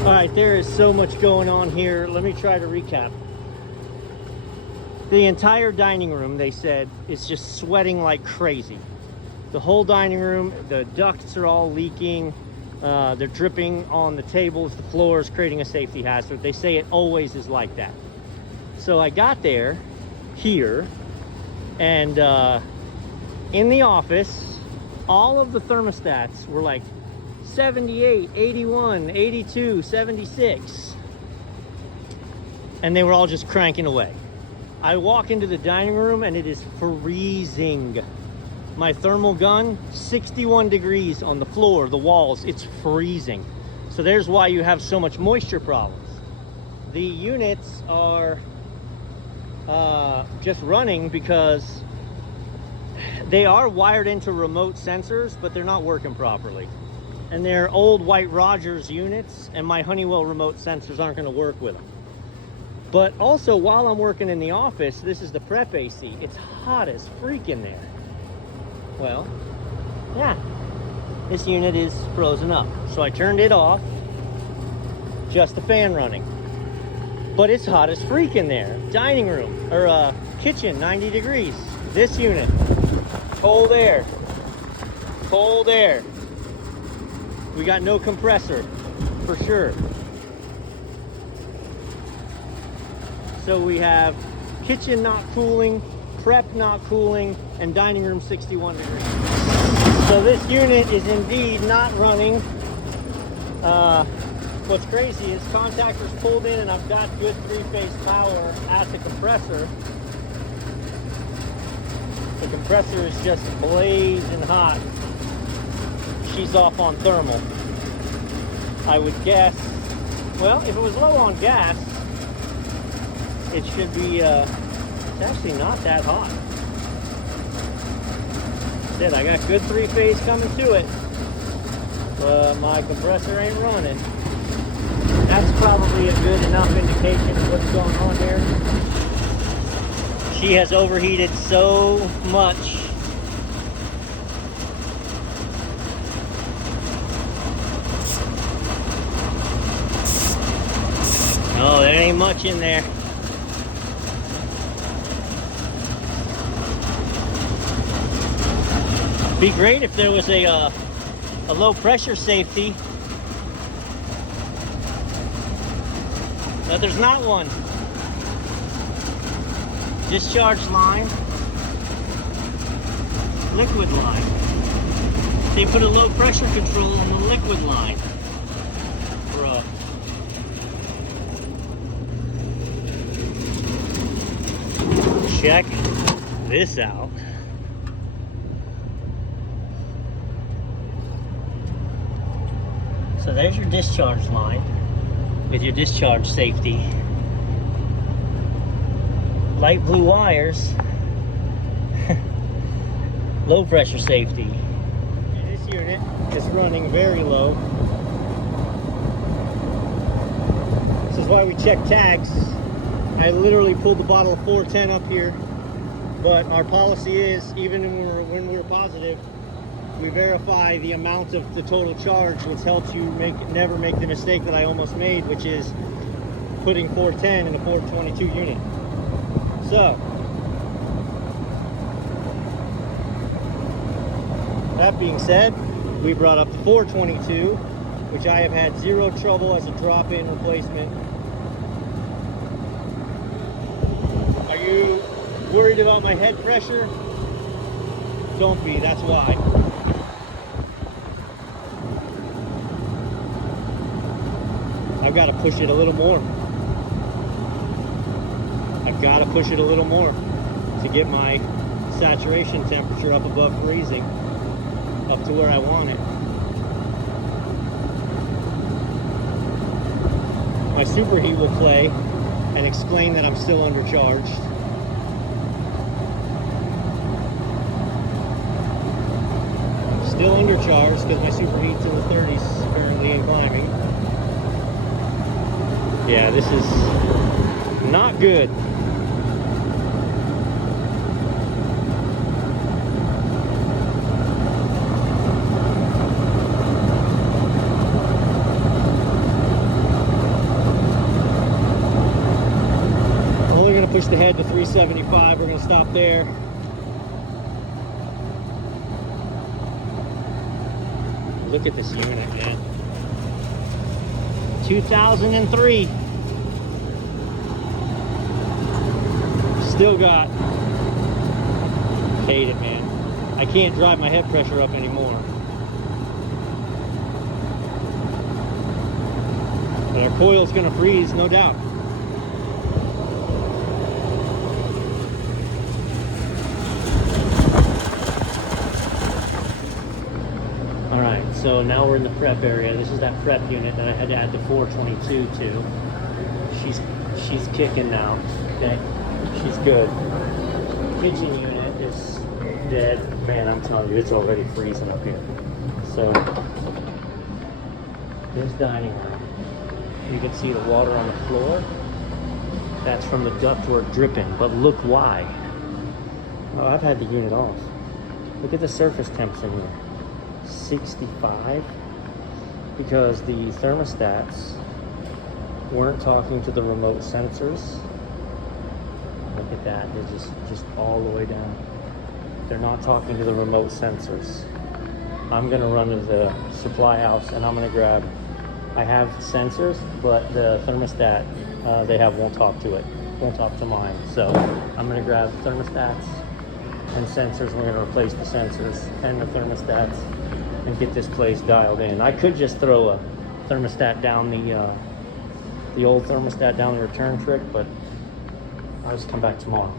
All right, there is so much going on here. Let me try to recap. The entire dining room, they said, is just sweating like crazy. The whole dining room, the ducts are all leaking. They're dripping on the tables, the floors, creating a safety hazard. They say it always is like that. So I got there, here, and in the office, all of the thermostats were like 78, 81, 82, 76. And they were all just cranking away. I walk into the dining room and it is freezing. My thermal gun, 61 degrees on the floor, the walls, it's freezing. So there's why you have so much moisture problems. The units are just running because they are wired into remote sensors, but they're not working properly. And they're old White Rogers units, and my Honeywell remote sensors aren't going to work with them. But also, while I'm working in the office, this is the prep AC. It's hot as freak in there. Well, yeah, this unit is frozen up. So I turned it off, just the fan running. But it's hot as freak in there. Dining room, or kitchen, 90 degrees. This unit, cold air, cold air. We got no compressor, for sure. So we have kitchen not cooling, prep not cooling, and dining room 61 degrees. So this unit is indeed not running. What's crazy is contactors pulled in and I've got good three-phase power at the compressor. The compressor is just blazing hot. She's off on thermal. I would guess, well, if it was low on gas, it should be, it's actually not that hot. Said I got good three-phase coming to it, but my compressor ain't running. That's probably a good enough indication of what's going on here. She has overheated so much. Oh, there ain't much in there. Be great if there was a low pressure safety, but there's not one. Discharge line, liquid line. They put a low pressure control on the liquid line. Bruh. Check this out. So there's your discharge line with your discharge safety. Light blue wires. Low pressure safety. This unit is running very low. This is why we check tags. I literally pulled the bottle of 410 up here, but our policy is, even when we're positive, we verify the amount of the total charge, which helps you never make the mistake that I almost made, which is putting 410 in a 422 unit. So, that being said, we brought up the 422, which I have had zero trouble as a drop-in replacement. Are you worried about my head pressure? Don't be, that's why. I've got to push it a little more. I've got to push it a little more to get my saturation temperature up above freezing, up to where I want it. My superheat will play and explain that I'm still undercharged. Still undercharged because my superheat's in the 30s currently and climbing. Yeah, this is not good. pushed ahead to 375. We're gonna stop there. Look at this unit, man. 2003. Still got, hate it, man. I can't drive my head pressure up anymore. But our coil's gonna freeze, no doubt. All right, so now we're in the prep area. This is that prep unit that I had to add the 422 to. She's kicking now, okay? She's good. Kitchen unit is dead. Man, I'm telling you, it's already freezing up here. So, this dining room. You can see the water on the floor. That's from the ductwork dripping, but look why. Oh, I've had the unit off. Look at the surface temps in here. 65, because the thermostats weren't talking to the remote sensors. Look at that, they're just all the way down. They're not talking to the remote sensors. I'm gonna run to the supply house and I'm gonna grab, I have sensors, but the thermostat won't talk to it, won't talk to mine. So I'm gonna grab thermostats and sensors. We're gonna replace the sensors and the thermostats and get this place dialed in. I could just throw a thermostat down the old thermostat down the return trick, but I'll just come back tomorrow.